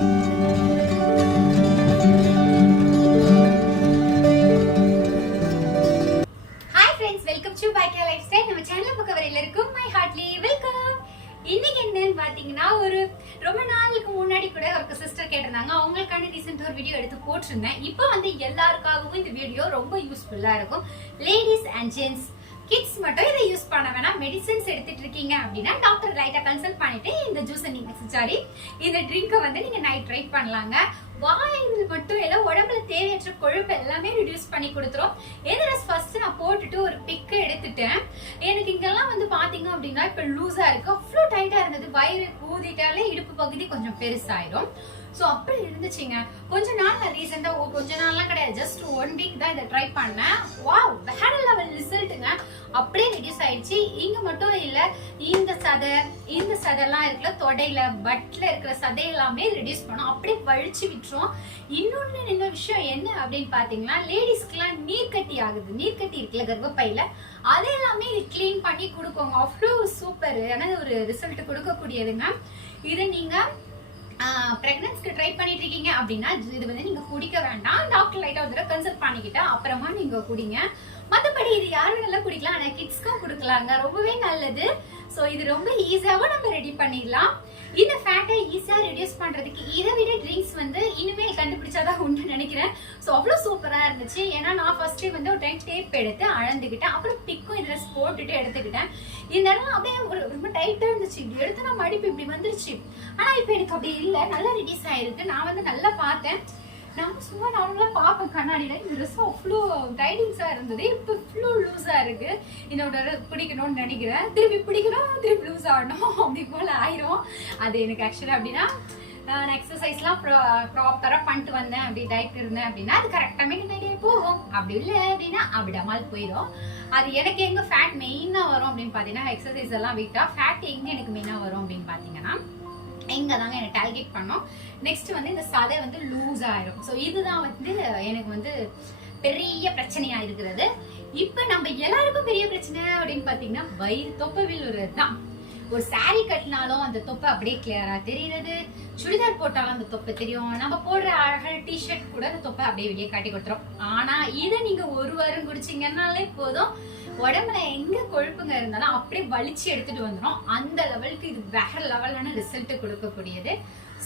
Hi friends welcome life நம்ம பக்கம் my welcome இன்னைக்கு என்னன்னு ஒரு ரொம்ப நாளுக்கு முன்னாடி கூட அவருக்கு சிஸ்டர் கேட்டிருந்தாங்க. அவங்களுக்கான ரீசெண்ட் ஒரு வீடியோ எடுத்து போட்டிருந்தேன். இப்போ வந்து எல்லாருக்காகவும் இந்த வீடியோ ரொம்ப யூஸ்ஃபுல்லா இருக்கும். லேடிஸ் அண்ட் ஜென்ட்ஸ் கிட்ஸ் மட்டும் இதை யூஸ் பண்ண வேணாம். மெடிசின்ஸ் எடுத்துட்டு இருக்கீங்க அப்படின்னா டாக்டர் லைட்டா கன்சல்ட் பண்ணிட்டு இந்த ஜூஸை நீங்க சாரி இந்த ட்ரிங்கை வந்து நீங்க நைட் ட்ரை பண்ணலாங்க. வாயில் மட்டும் இல்லை உடம்புல தேவையற்ற கொழுப்பு எல்லாமே ரிடியூஸ் பண்ணி கொடுத்துரும். எதிரஸ் ஃபர்ஸ்ட் நான் போட்டுட்டு ஒரு பிக்கு எடுத்துட்டேன். எனக்கு இங்கெல்லாம் வந்து பாத்தீங்க அப்படின்னா இப்ப லூஸா இருக்கு. அவ்வளோ டைட்டா இருந்தது. வயிறு ஊதிட்டாலே இடுப்பு பகுதி கொஞ்சம் பெருசாயிரும். ஸோ அப்படி இருந்துச்சுங்க. கொஞ்ச நாள் ரீசெண்டாக ரீசெண்டா கொஞ்ச நாள்லாம் கிடையாது. ஜஸ்ட் ஒன் வீக் தான் இதை ட்ரை பண்ணேன். வா வேற லெவல் ரிசல்ட்டுங்க அப்படியே ரெடியூஸ் ஆயிடுச்சு. இங்க மட்டும் இல்ல இந்த சதை இந்த சதைலாம் இருக்குல்ல தொடையில பட்ல இருக்கிற சதை எல்லாமே ரெடியூஸ் பண்ணும். அப்படியே வழிச்சு விட்டுரும். இன்னொன்னு இன்னொரு விஷயம் என்ன அப்படின்னு பாத்தீங்கன்னா லேடிஸ்க்குலாம் நீர்க்கட்டி ஆகுது. நீர்க்கட்டி இருக்குல்ல கர்ப்பப்பையில. அது எல்லாமே கிளீன் க்ளீன் பண்ணி கொடுக்கோங்க. அவ்வளோ சூப்பர் ஏன்னா ஒரு ரிசல்ட் கொடுக்கக்கூடியதுங்க. இதை நீங்க ப்ரெக்னன்ஸ்க்கு ட்ரை பண்ணிட்டு இருக்கீங்க அப்படின்னா இது வந்து நீங்க குடிக்க வேண்டாம். டாக்டர் லைட்டா ஒரு தடவை கன்சல்ட் பண்ணிக்கிட்டு அப்புறமா நீங்க குடிங்க. மத்தபடி இது யாரும் நல்லா குடிக்கலாம்? ஆனா கிட்ஸ்க்கும் கொடுக்கலாங்க. ரொம்பவே நல்லது. சோ இது ரொம்ப ஈஸியாவும் நம்ம ரெடி பண்ணிடலாம். இந்த ஃபேட்டை ஈஸியாக ரிடியூஸ் பண்ணுறதுக்கு இதை விட ட்ரிங்க்ஸ் வந்து இனிமேல் கண்டுபிடிச்சாதான் உண்டு நினைக்கிறேன். ஸோ அவ்வளோ சூப்பராக இருந்துச்சு. ஏன்னா நான் ஃபர்ஸ்ட்டே வந்து ஒரு டைம் டேப் எடுத்து அளந்துக்கிட்டேன். அப்புறம் பிக்கும் இதில் போட்டுட்டு எடுத்துக்கிட்டேன். இந்த இடம் அப்படியே ஒரு ரொம்ப டைட்டாக இருந்துச்சு. இப்படி எடுத்து நான் மடிப்பு இப்படி வந்துருச்சு. ஆனால் இப்போ எனக்கு அப்படி இல்லை. நல்லா ரிடியூஸ் ஆயிருக்கு. நான் வந்து நல்லா பார்த்தேன். நான் சும்மா நார்மலாக பார்ப்பேன் கண்ணாடியில். இந்த ட்ரெஸ் அவ்வளோ டைடிங்ஸா இருந்தது. இப்போ இவ்வளோ லூஸாக இருக்கு. என்னோட பிடிக்கணும்னு நினைக்கிறேன். திருப்பி பிடிக்கணும் திருப்பி லூஸ் ஆகணும். அப்படி போல் ஆயிரும். அது எனக்கு ஆக்சுவலாக அப்படின்னா நான் எக்ஸசைஸ்லாம் ப்ராப்பராக பண்ணிட்டு வந்தேன். அப்படி டயட் இருந்தேன் அப்படின்னா அது கரெக்டாக மெயின்டைன் போகும். அப்படி இல்லை அப்படின்னா அப்படிடாமல் போயிடும். அது எனக்கு எங்கே ஃபேட் மெயினாக வரும் அப்படின்னு பார்த்தீங்கன்னா எக்ஸசைஸ் எல்லாம் விட்டால் ஃபேட் எங்கே எனக்கு மெயினாக வரும் அப்படின்னு பார்த்தீங்கன்னா இங்க தாங்க எனக்கு டார்கெட் பண்ணோம். நெக்ஸ்ட் வந்து இந்த சதை வந்து லூஸ் ஆயிரும். ஸோ இதுதான் வந்து எனக்கு வந்து பெரிய பிரச்சனையா இருக்கிறது. இப்ப நம்ம எல்லாருக்கும் பெரிய பிரச்சனை அப்படின்னு பாத்தீங்கன்னா வயிறு தொப்பவில் தான் ஒரு சாரி கட்டினாலும் அந்த தொப்பை அப்படியே கிளியரா தெரியுறது சுடிதார் போட்டாலும் அந்த தொப்பை தெரியும். நம்ம போடுற அழகான டிஷர்ட் கூட அந்த தொப்பை அப்படியே வெளியே காட்டி கொடுத்துரும். ஆனா இதை நீங்க ஒரு வாரம் குடிச்சீங்கன்னாலே போதும். உடம்புல எங்க கொழுப்புங்க இருந்தாலும் அப்படியே வலிச்சு எடுத்துட்டு வந்துடும் அந்த லெவலுக்கு இது வேற லெவலான ரிசல்ட் கொடுக்கக்கூடியது.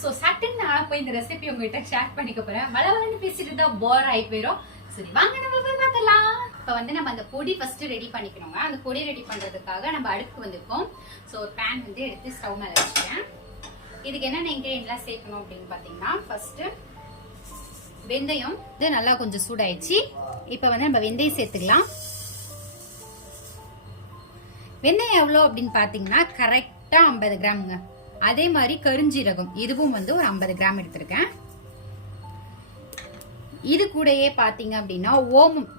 ஸோ சட்டன் நான் போய் இந்த ரெசிபி உங்ககிட்ட ஷேர் பண்ணிக்க போறேன். வள வளன்னு பேசிட்டு தான் போர் ஆகி போயிடும் சரி வாங்க நம்ம போய் பார்த்தலாம் இப்போ வந்து நம்ம அந்த பொடி ஃபர்ஸ்ட் ரெடி பண்ணிக்கணுங்க. அந்த பொடி ரெடி பண்ணுறதுக்காக நம்ம அடுப்பு வந்திருக்கோம் ஸோ ஒரு பேன் வந்து எடுத்து ஸ்டவ் மேலே வச்சுட்டேன். இதுக்கு என்னென்ன இன்க்ரீடியன்ட்லாம் சேர்க்கணும் அப்படின்னு பார்த்தீங்கன்னா ஃபஸ்ட்டு வெந்தயம். இது நல்லா கொஞ்சம் சூடாயிடுச்சு. இப்போ வந்து நம்ம வெந்தயம் சேர்த்துக்கலாம். வெந்தயம் எவ்வளோ அப்படின்னு பார்த்தீங்கன்னா கரெக்டாக ஐம்பது கிராமுங்க. அதே மாதிரி கருஞ்சீரகம். இதுவும் வந்து ஒரு ஐம்பது கிராம் எடுத்திருக்கேன். இது கூடயே பார்த்தீங்க அப்படின்னா ஓமம்.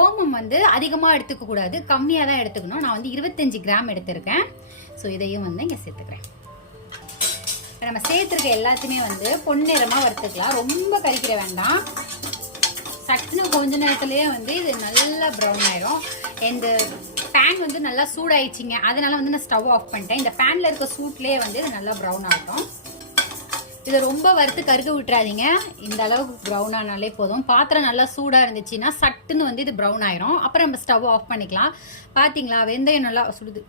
ஓமம் வந்து அதிகமாக எடுத்துக்க கூடாது. கம்மியாக தான் எடுத்துக்கணும். நான் வந்து இருபத்தஞ்சு கிராம் எடுத்திருக்கேன். ஸோ இதையும் வந்து இங்கே சேர்த்துக்கிறேன். நம்ம சேர்த்துருக்க எல்லாத்தையுமே வந்து பொன்னிறமாக வறுத்துக்கலாம். ரொம்ப கறிக்கிற வேண்டாம். சட்டுன்னு கொஞ்ச நேரத்துலேயே வந்து இது நல்லா ப்ரௌன் ஆயிரும். இந்த பேன் வந்து நல்லா சூடாயிடுச்சிங்க. அதனால வந்து நான் ஸ்டவ் ஆஃப் பண்ணிட்டேன். இந்த பேனில் இருக்க சூட்லேயே வந்து இது நல்லா ப்ரௌன் ஆகட்டும். இதை ரொம்ப வறுத்து கருக விட்டுறாதீங்க. இந்த அளவுக்கு ப்ரௌன் ஆனாலே போதும். பாத்திரம் நல்லா சூடாக இருந்துச்சுன்னா சட்டுன்னு வந்து இது ப்ரௌன் ஆயிரும். அப்புறம் நம்ம ஸ்டவ் ஆஃப் பண்ணிக்கலாம். பார்த்தீங்களா வெந்தயம் நல்லா சுடுது.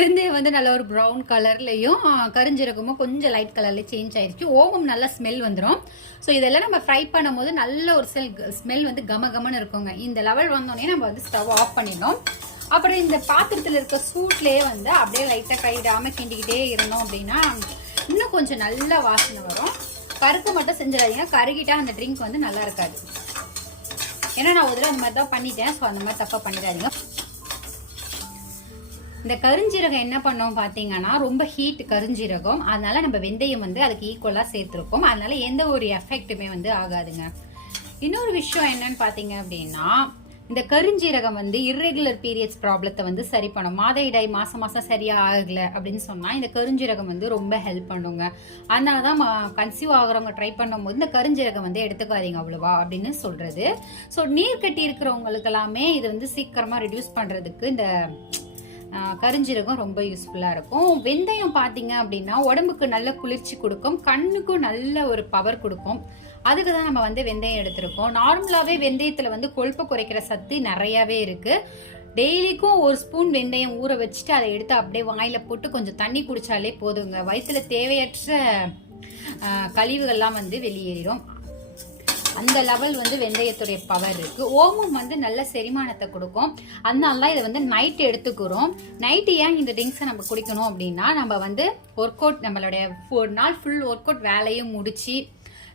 வெந்தயம் வந்து நல்ல ஒரு ப்ரௌன் கலர்லேயும் கரிஞ்சீரகமும் கொஞ்சம் லைட் கலர்லேயும் சேஞ்ச் ஆயிடுச்சு ஓமம் நல்லா ஸ்மெல் வந்துடும் ஸோ இதெல்லாம் நம்ம ஃப்ரை பண்ணும்போது நல்ல ஒரு செல் ஸ்மெல் வந்து கம கமன்னு இருக்குங்க. இந்த லெவல் வந்தோடனே நம்ம வந்து ஸ்டவ் ஆஃப் பண்ணிடணும். அப்புறம் இந்த பாத்திரத்தில் இருக்க சூட்லேயே வந்து அப்படியே லைட்டாக கைவிடாமல் கிண்டிக்கிட்டே இருந்தோம் அப்படின்னா இன்னும் கொஞ்சம் நல்ல வாசனை வரும். கருப்பு மட்டும் செஞ்சிடாதீங்க. கருகிட்டா அந்த ட்ரிங்க் வந்து நல்லா இருக்காது. ஏன்னா நான் ஒரு அந்த மாதிரி தான் பண்ணிட்டேன். ஸோ அந்த மாதிரி தப்பாக பண்ணிடாதீங்க. இந்த கருஞ்சீரகம் என்ன பண்ணோம் பார்த்தீங்கன்னா ரொம்ப ஹீட் கருஞ்சீரகம். அதனால நம்ம வெந்தயம் வந்து அதுக்கு ஈக்குவலாக சேர்த்துருக்கோம் அதனால எந்த ஒரு எஃபெக்ட்டுமே வந்து ஆகாதுங்க. இன்னொரு விஷயம் என்னன்னு பார்த்தீங்க அப்படின்னா இந்த கருஞ்சீரகம் வந்து இர்ரெகுலர் பீரியட்ஸ் ப்ராப்ளத்தை வந்து சரி பண்ணும். மாத இடாய் மாதம் மாதம் சரியாக ஆகலை அப்படின்னு சொன்னால் இந்த கருஞ்சீரகம் வந்து ரொம்ப ஹெல்ப் பண்ணுங்க. அதனால தான் கன்சீவ் ஆகுறவங்க ட்ரை பண்ணும்போது இந்த கருஞ்சீரகம் வந்து எடுத்துக்காதீங்க அவ்வளவா அப்படின்னு சொல்கிறது ஸோ நீர் கட்டி இருக்கிறவங்களுக்கு எல்லாமே இது வந்து சீக்கிரமாக ரெடியூஸ் பண்ணுறதுக்கு இந்த கருஞ்சீரகம் கரிஞ்சீரகம் ரொம்ப யூஸ்ஃபுல்லாக இருக்கும். வெந்தயம் பார்த்தீங்க அப்படின்னா உடம்புக்கு நல்ல குளிர்ச்சி கொடுக்கும். கண்ணுக்கும் நல்ல ஒரு பவர் கொடுக்கும். அதுக்கு தான் நம்ம வந்து வெந்தயம் எடுத்திருக்கோம். நார்மலாகவே வெந்தயத்தில் வந்து கொழுப்பை குறைக்கிற சத்து நிறையவே இருக்குது டெய்லிக்கும் ஒரு ஸ்பூன் வெந்தயம் ஊற வச்சுட்டு அதை எடுத்து அப்படியே வாயில் போட்டு கொஞ்சம் தண்ணி குடித்தாலே போதுங்க. வயசில் தேவையற்ற கழிவுகள்லாம் வந்து வெளியேறிடும். அந்த லெவல் வந்து வெந்தயத்துடைய பவர் இருக்கு. ஓமம் வந்து நல்ல செரிமானத்தை கொடுக்கும். அதனால தான் இதை வந்து நைட் எடுத்துக்கிறோம். நைட்டு ஏன் இந்த ட்ரிங்க்ஸை நம்ம குடிக்கணும் அப்படின்னா நம்ம வந்து ஒர்க் அவுட் நம்மளுடைய ஒரு நாள் ஃபுல் ஒர்க் அவுட் வேலையும் முடிச்சு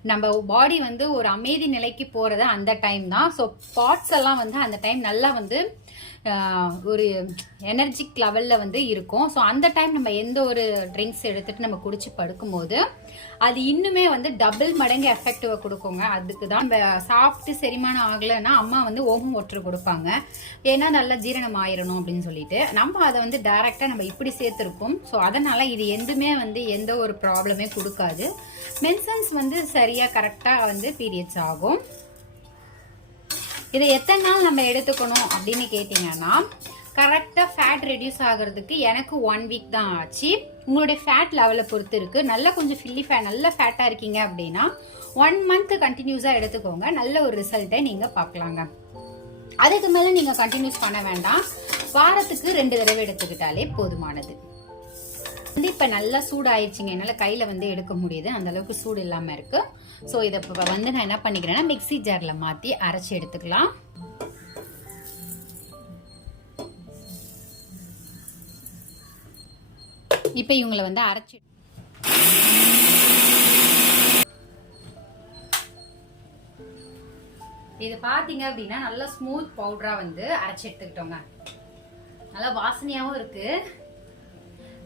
நம்ம பாடி வந்து ஒரு அமைதி நிலைக்கு போகிறது அந்த டைம் தான். ஸோ பார்ட்ஸ் எல்லாம் வந்து அந்த டைம் நல்லா வந்து ஒரு எனர்ஜிக் லெவலில் வந்து இருக்கும். ஸோ அந்த டைம் நம்ம எந்த ஒரு ட்ரிங்க்ஸ் எடுத்துகிட்டு நம்ம குடிச்சு படுக்கும்போது அது இன்னுமே வந்து டபுள் மடங்கு எஃபெக்டிவா கொடுக்குங்க. அதுக்கு தான் நம்ம சாப்பிட்டு செரிமானம் ஆகலைன்னா அம்மா வந்து ஓமம் ஒற்று கொடுப்பாங்க. ஏன்னா நல்லா ஜீரணம் ஆயிரணும் அப்படின்னு சொல்லிட்டு. நம்ம அதை வந்து டைரெக்டாக நம்ம இப்படி சேர்த்துருக்கோம் ஸோ அதனால் இது எதுவுமே வந்து எந்த ஒரு ப்ராப்ளமே கொடுக்காது. மென்சன்ஸ் வந்து சரியாக கரெக்டாக வந்து பீரியட்ஸ் ஆகும். இதை எத்தனை நாள் நம்ம எடுத்துக்கணும் அப்படின்னு கேட்டிங்கன்னா கரெக்டாக ஃபேட் ரெடியூஸ் ஆகுறதுக்கு எனக்கு ஒன் வீக் தான் ஆச்சு. உங்களுடைய ஃபேட் லெவலை பொறுத்து இருக்குது நல்லா கொஞ்சம் ஃபில்லி ஃபேட் நல்ல ஃபேட்டாக இருக்கீங்க அப்படின்னா ஒன் மந்த் கண்டினியூஸாக எடுத்துக்கோங்க. நல்ல ஒரு ரிசல்ட்டை நீங்கள் பார்க்கலாங்க. அதுக்கு மேலே நீங்கள் கண்டினியூஸ் பண்ண வேண்டாம். வாரத்துக்கு ரெண்டு தடவை எடுத்துக்கிட்டாலே போதுமானது. வந்து இப்போ நல்லா சூடாயிடுச்சுங்க. என்னால் கையில் வந்து எடுக்க முடியுது. அந்த அளவுக்கு சூடு இல்லாமல் இருக்குது ஸோ இதை இப்போ வந்து நான் என்ன பண்ணிக்கிறேன்னா மிக்ஸி ஜாரில் மாற்றி அரைச்சி எடுத்துக்கலாம். இப்போ இவங்களை வந்து அரைச்சி இது பார்த்தீங்க அப்படின்னா நல்லா ஸ்மூத் பவுடராக வந்து அரைச்சி எடுத்துக்கிட்டோங்க. நல்லா வாசனையாகவும் இருக்குது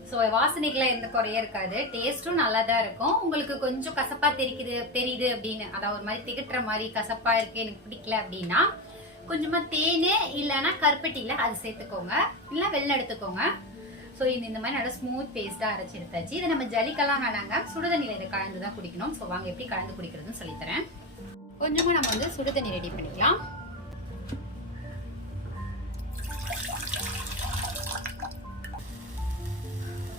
ஸோ வாசனைக்குலாம் எந்த குறையும் இருக்காது. டேஸ்ட்டும் நல்லா தான் இருக்கும். உங்களுக்கு கொஞ்சம் கசப்பாக தெரிக்குது தெரியுது அப்படின்னு அதாவது ஒரு மாதிரி திகட்டுற மாதிரி கசப்பாக இருக்கு எனக்கு பிடிக்கல அப்படின்னா கொஞ்சமா தேன் இல்லைன்னா கருப்பட்டியில் அது சேர்த்துக்கோங்க. இல்லை வெள்ளம் எடுத்துக்கோங்க. ஸோ இது இந்த மாதிரி நல்லா ஸ்மூத் பேஸ்ட்டாக அரைச்சி எடுத்தாச்சு. இதை நம்ம ஜலிக்கெல்லாம் வேணாங்க. சுடுதண்ணியில் இதை கலந்து தான் குடிக்கணும். ஸோ வாங்க எப்படி கலந்து குடிக்கிறதுன்னு சொல்லித்தரேன். கொஞ்சமாக நம்ம வந்து சுடுதண்ணி ரெடி பண்ணிக்கலாம்.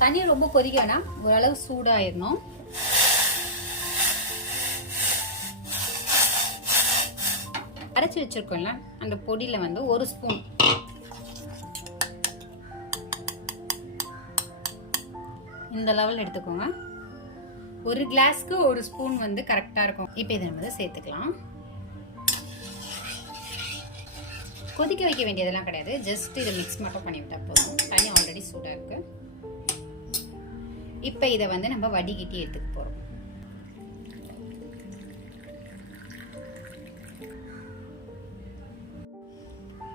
தண்ணி ரொம்ப கொதிக்க வேணாம். ஓரளவு சூடாயிடணும் அரைச்சி வச்சிருக்கோம்ல அந்த பொடியில வந்து ஒரு ஸ்பூன். இந்த லெவல் எடுத்துக்கோங்க. ஒரு கிளாஸ்க்கு ஒரு ஸ்பூன் வந்து கரெக்டாக இருக்கும். இப்போ இதை நம்ம வந்து சேர்த்துக்கலாம். கொதிக்க வைக்க வேண்டியதெல்லாம் கிடையாது. ஜஸ்ட் இதை மிக்ஸ் மட்டும் பண்ணிவிட்டால் போதும். தண்ணி ஆல்ரெடி சூடாக இருக்குது இப்போ இதை வந்து நம்ம வடிகட்டி எடுத்துக்க போகிறோம்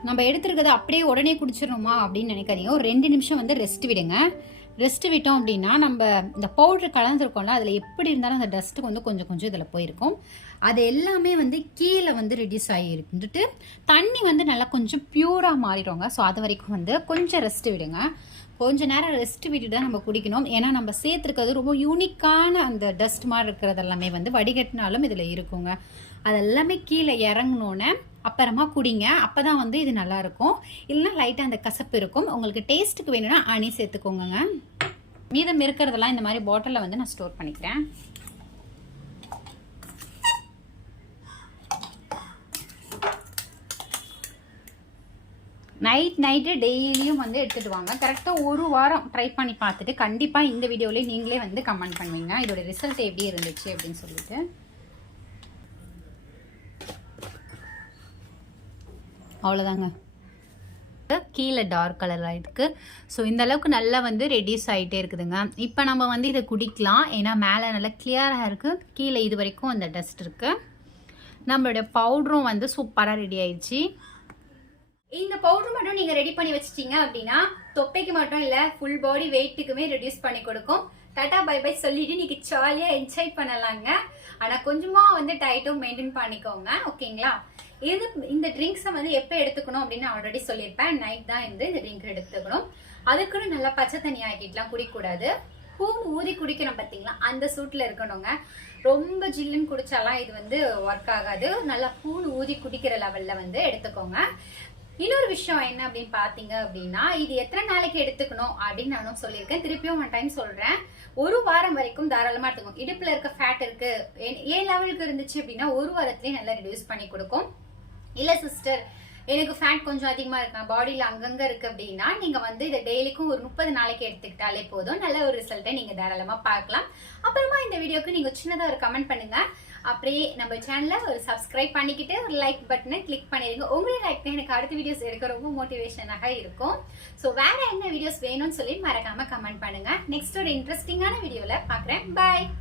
நம்ம எடுத்துருக்கதை அப்படியே உடனே குடிச்சிடணுமா அப்படின்னு நினைக்காதீங்க. ஒரு ரெண்டு நிமிஷம் வந்து ரெஸ்ட் விடுங்க. ரெஸ்ட் விட்டோம் அப்படின்னா நம்ம இந்த பவுடர் கலந்துருக்கோம்ல அதில் எப்படி இருந்தாலும் அந்த டஸ்ட்டு வந்து கொஞ்சம் கொஞ்சம் இதில் போயிருக்கும். அது எல்லாமே வந்து கீழே வந்து ரெடியூஸ் ஆகி இருந்துட்டு தண்ணி வந்து நல்லா கொஞ்சம் பியூராக மாறிடுவாங்க ஸோ அது வரைக்கும் வந்து கொஞ்சம் ரெஸ்ட் விடுங்க. கொஞ்ச நேரம் ரெஸ்ட் விட்டுட்டு தான் நம்ம குடிக்கணும். ஏன்னா நம்ம சேர்த்துருக்கிறது ரொம்ப யூனிக்கான அந்த டஸ்ட் மாதிரி இருக்கிறது எல்லாமே வந்து வடிகட்டினாலும் இதில் இருக்குங்க. அதெல்லாமே கீழே இறங்கினோன்னே அப்புறமா குடிங்க. அப்போ தான் வந்து இது நல்லா இருக்கும். இல்லைன்னா லைட்டாக அந்த கசப்பு இருக்கும். உங்களுக்கு டேஸ்ட்டுக்கு வேணும்னா அணி சேர்த்துக்கோங்க மீதம் இருக்கிறதெல்லாம் இந்த மாதிரி பாட்டிலில் வந்து நான் ஸ்டோர் பண்ணிக்கிறேன். நைட் நைட்டு டெய்லியும் வந்து எடுத்துகிட்டு வாங்க. கரெக்டாக ஒரு வாரம் ட்ரை பண்ணி பார்த்துட்டு கண்டிப்பாக இந்த வீடியோவிலே நீங்களே வந்து கமெண்ட் பண்ணுவீங்க. இதோட ரிசல்ட் எப்படி இருந்துச்சு அப்படின்னு சொல்லிட்டு. அவ்வளோதாங்க கீழே டார்க் கலராக இருக்குது ஸோ இந்த அளவுக்கு நல்லா வந்து ரெடியூஸ் ஆகிட்டே இருக்குதுங்க. இப்போ நம்ம வந்து இதை குடிக்கலாம். ஏன்னா மேலே நல்லா கிளியராக இருக்குது கீழே இது வரைக்கும் அந்த டஸ்ட் இருக்குது நம்மளுடைய பவுடரும் வந்து சூப்பராக ரெடி ஆயிடுச்சு. இந்த பவுடர் மட்டும் நீங்க ரெடி பண்ணி வச்சிட்டீங்க அப்படின்னா தொப்பைக்கு மட்டும் இல்ல ஃபுல் பாடி வெயிட்டுக்குமே ரெடியூஸ் பண்ணி கொடுக்கும். டாட்டா பை பை சொல்லிட்டு நீங்க ஜாலியா என்ஜாய் பண்ணலாங்க. ஆனா கொஞ்சமா வந்து டயட்டும் மெயின்டைன் பண்ணிக்கோங்க ஓகேங்களா இது இந்த ட்ரிங்க்ஸை வந்து எப்போ எடுத்துக்கணும் அப்படின்னு ஆல்ரெடி சொல்லியிருப்பேன். நைட் தான் இருந்து இந்த ட்ரிங்க் எடுத்துக்கணும். அதுக்குன்னு நல்லா பச்சை தண்ணி ஆக்கிட்டுலாம் குடிக்கக்கூடாது. பூன் ஊதி குடிக்கணும் பார்த்தீங்களா அந்த சூட்டில் இருக்கணுங்க. ரொம்ப ஜில்லுன்னு குடிச்சாலாம் இது வந்து ஒர்க் ஆகாது. நல்லா பூன் ஊதி குடிக்கிற லெவலில் வந்து எடுத்துக்கோங்க. இன்னொரு விஷயம் என்ன அப்படின்னு பாத்தீங்க அப்படின்னா இது எத்தனை நாளைக்கு எடுத்துக்கணும் அப்படின்னு நானும் சொல்லியிருக்கேன். திருப்பியும் ஒன் டைம் சொல்றேன். ஒரு வாரம் வரைக்கும் தாராளமா எடுத்துக்கணும் இடுப்புல இருக்க ஃபேட் இருக்கு. ஏ- லெவலுக்கு இருந்துச்சு அப்படின்னா ஒரு வாரத்திலேயே நல்லா ரெடியூஸ் பண்ணி கொடுக்கும். இல்ல சிஸ்டர் எனக்கு ஃபேட் கொஞ்சம் அதிகமாக இருக்கு. பாடியில் அங்கங்கே இருக்குது அப்படின்னா நீங்கள் வந்து இதை டெய்லிக்கும் ஒரு முப்பது நாளைக்கு எடுத்துக்கிட்டாலே போதும். நல்ல ஒரு ரிசல்ட்டை நீங்கள் தாராளமாக பார்க்கலாம். அப்புறமா இந்த வீடியோக்கு நீங்கள் சின்னதாக ஒரு கமெண்ட் பண்ணுங்கள் அப்படியே நம்ம சேனலை ஒரு சப்ஸ்கிரைப் பண்ணிக்கிட்டு ஒரு லைக் பட்டனை கிளிக் பண்ணிடுங்க. உங்களுடைய லைக் தான் எனக்கு அடுத்த வீடியோஸ் எடுக்க ரொம்ப மோட்டிவேஷனாக இருக்கும். ஸோ வேற என்ன வீடியோஸ் வேணும்னு சொல்லி மறக்காமல் கமெண்ட் பண்ணுங்கள் நெக்ஸ்ட் ஒரு இன்ட்ரெஸ்டிங்கான வீடியோவில் பார்க்குறேன். பாய்